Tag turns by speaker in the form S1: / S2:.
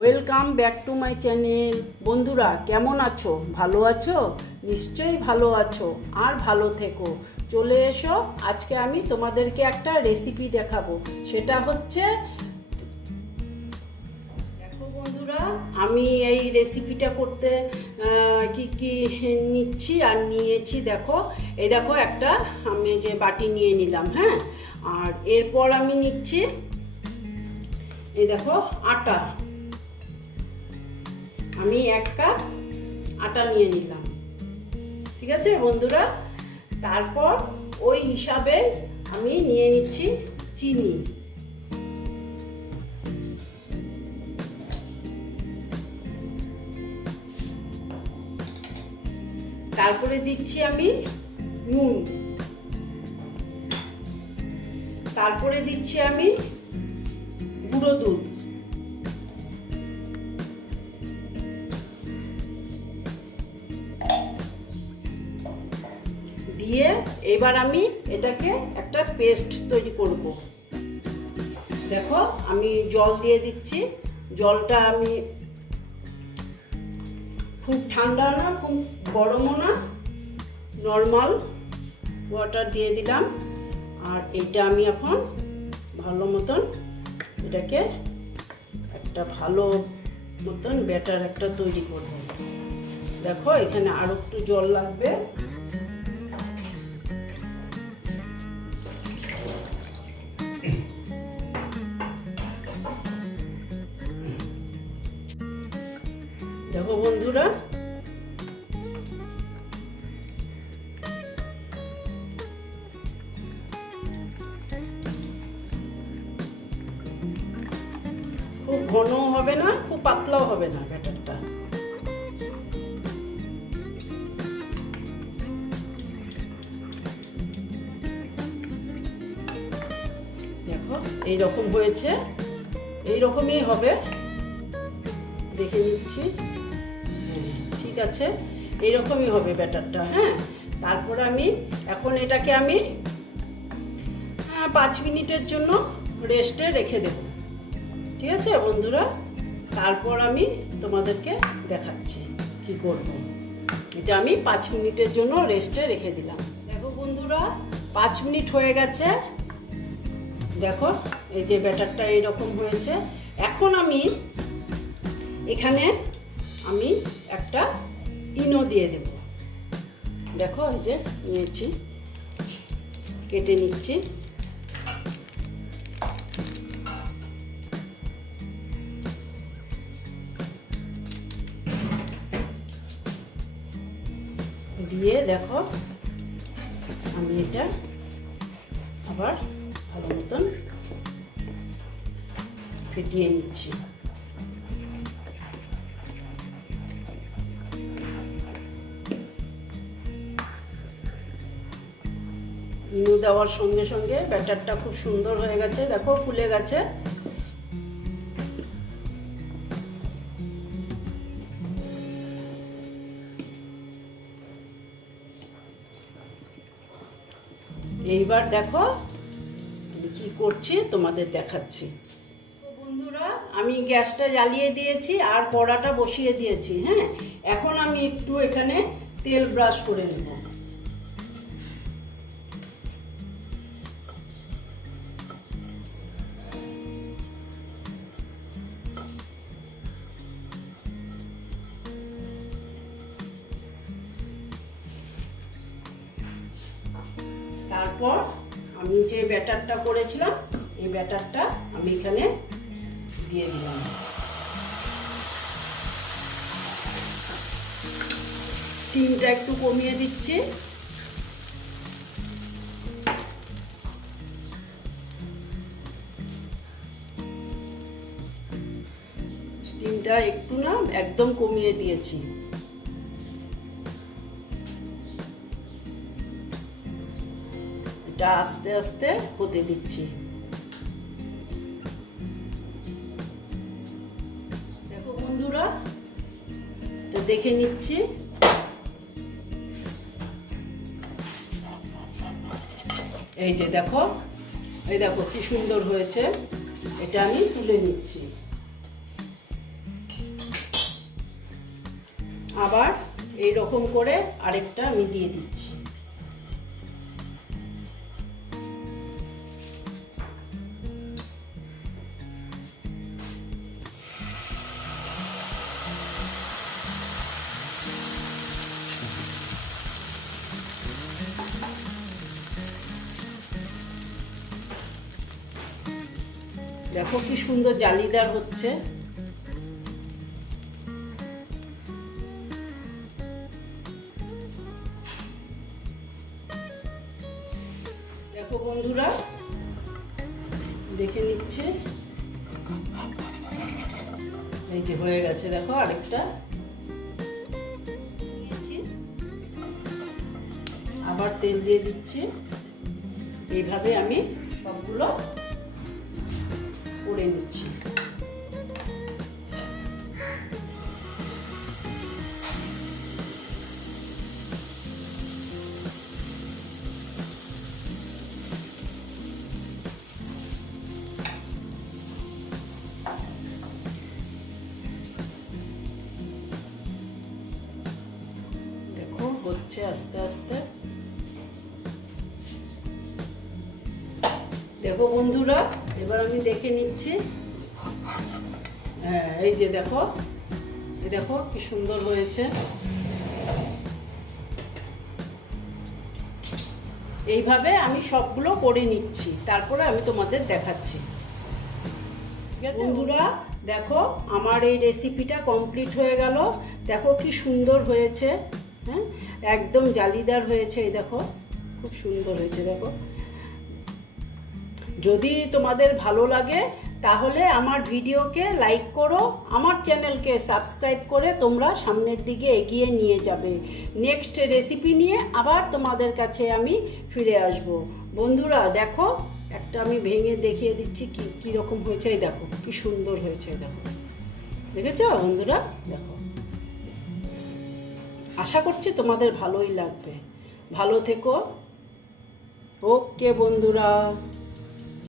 S1: Welcome back to my channel বন্ধুরা, কেমন আছো? ভালো আছো? নিশ্চয়ই ভালো আছো। আর ভালো থেকো। চলে এসো, আজকে আমি তোমাদেরকে একটা রেসিপি দেখাবো। সেটা হচ্ছে, দেখো বন্ধুরা, আমি এই রেসিপিটা করতে কি কি নিচ্ছি আর নিয়েছি, দেখো। এই দেখো একটা, আমি যে বাটি নিয়ে নিলাম হ্যাঁ? আর এরপর আমি নিচ্ছি, এই দেখো, আটা। আমি এক কাপ আটা নিয়ে নিলাম। ঠিক আছে বন্ধুরা? তারপর ওই হিসাবে আমি নিয়ে নিচ্ছি চিনি। তারপরে দিচ্ছি আমি নুন। তারপরে দিচ্ছি আমি গুঁড়ো দুধ। দিয়ে এবার আমি এটাকে একটা পেস্ট তৈরি করব। দেখো, আমি জল দিয়ে দিচ্ছি। জলটা আমি খুব ঠান্ডা না, খুব গরমও না, নর্মাল ওয়াটার দিয়ে দিলাম। আর এইটা আমি এখন ভালো মতন এটাকে একটা ভালো মতন ব্যাটার একটা তৈরি করব। দেখো, এখানে আরও একটু জল লাগবে। বন্ধুরা খুব ঘনও হবে না, খুব পাতলাও হবে না ব্যাটারটা। দেখো এই হয়েছে এই রকমই হবে। দেখে নিচ্ছি। ঠিক আছে? এইরকমই হবে ব্যাটারটা হ্যাঁ? তারপর আমি এখন এটাকে আমি আহ, পাঁচ মিনিটের জন্য রেস্টে রেখে দেব। ঠিক আছে বন্ধুরা? তারপর আমি তোমাদেরকে দেখাচ্ছি কি করব। এটা আমি পাঁচ মিনিটের জন্য রেস্টে রেখে দিলাম। দেখো বন্ধুরা পাঁচ মিনিট হয়ে গেছে। দেখো এই যে ব্যাটারটা এইরকম হয়েছে। এখন আমি এখানে আমি একটা ইনো দিয়ে দেব। দেখো এই যে নিয়েছি, কেটে নিচ্ছি। দিয়ে দেখো আমি এটা আবার ভালো মতন ফেটিয়ে নিচ্ছি। ইনু দেওয়ার সঙ্গে সঙ্গে ব্যাটারটা খুব সুন্দর হয়ে গেছে। দেখো, ফুলে গেছে। এইবার দেখো কি করছি, তোমাদের দেখাচ্ছি। বন্ধুরা, আমি গ্যাসটা জ্বালিয়ে দিয়েছি আর কড়াটা বসিয়ে দিয়েছি হ্যাঁ? এখন আমি একটু এখানে তেল ব্রাশ করে নেব। তারপর আমি যে ব্যাটারটা করেছিলাম, এই ব্যাটারটা আমি এখানে দিয়ে দিলাম। স্টিমটা একটু কমিয়ে দিচ্ছি। স্টিমটা একটু না একদম কমিয়ে দিয়েছি। এটা আস্তে আস্তে হতে দিচ্ছি। দেখো বন্ধুরা, এটা দেখে নিচ্ছি। এই যে দেখো, এই দেখো কি সুন্দর হয়েছে। এটা আমি তুলে নিচ্ছি। আবার এই রকম করে আরেকটা আমি দিয়ে দিচ্ছি। দেখো কি সুন্দর জালিদার হচ্ছে। দেখো বন্ধুরা, দেখে নিচ্ছে। এই যে হয়ে গেছে, দেখো আরেকটা। আবার তেল দিয়ে দিচ্ছি। এইভাবে আমি সবগুলো করে নিচ্ছি দেখো হচ্ছে আস্তে আস্তে দেখো বন্ধুরা এবার আমি দেখে নিচ্ছি। হ্যাঁ এই যে দেখো, এই দেখো কি সুন্দর হয়েছে। এইভাবে আমি সবগুলো করে নিচ্ছি, তারপরে আমি তোমাদের দেখাচ্ছি। ঠিক আছে? বন্ধুরা, দেখো, আমার এই রেসিপিটা কমপ্লিট হয়ে গেল। দেখো কি সুন্দর হয়েছে। হ্যাঁ একদম জালিদার হয়েছে, এই দেখো, খুব সুন্দর হয়েছে, দেখো। যদি তোমাদের ভালো লাগে, তাহলে আমার ভিডিওকে লাইক করো, আমার চ্যানেলকে সাবস্ক্রাইব করে তোমরা সামনের দিকে এগিয়ে নিয়ে যাবে। নেক্সট রেসিপি নিয়ে আবার তোমাদের কাছে আমি ফিরে আসব। বন্ধুরা, দেখো, একটা আমি ভেঙে দেখিয়ে দিচ্ছি কি কীরকম হয়েছে দেখো, কি সুন্দর হয়েছে দেখো। দেখেছ, বন্ধুরা? দেখো। আশা করছি তোমাদের ভালোই লাগবে। ভালো থেকো। ওকে, বন্ধুরা।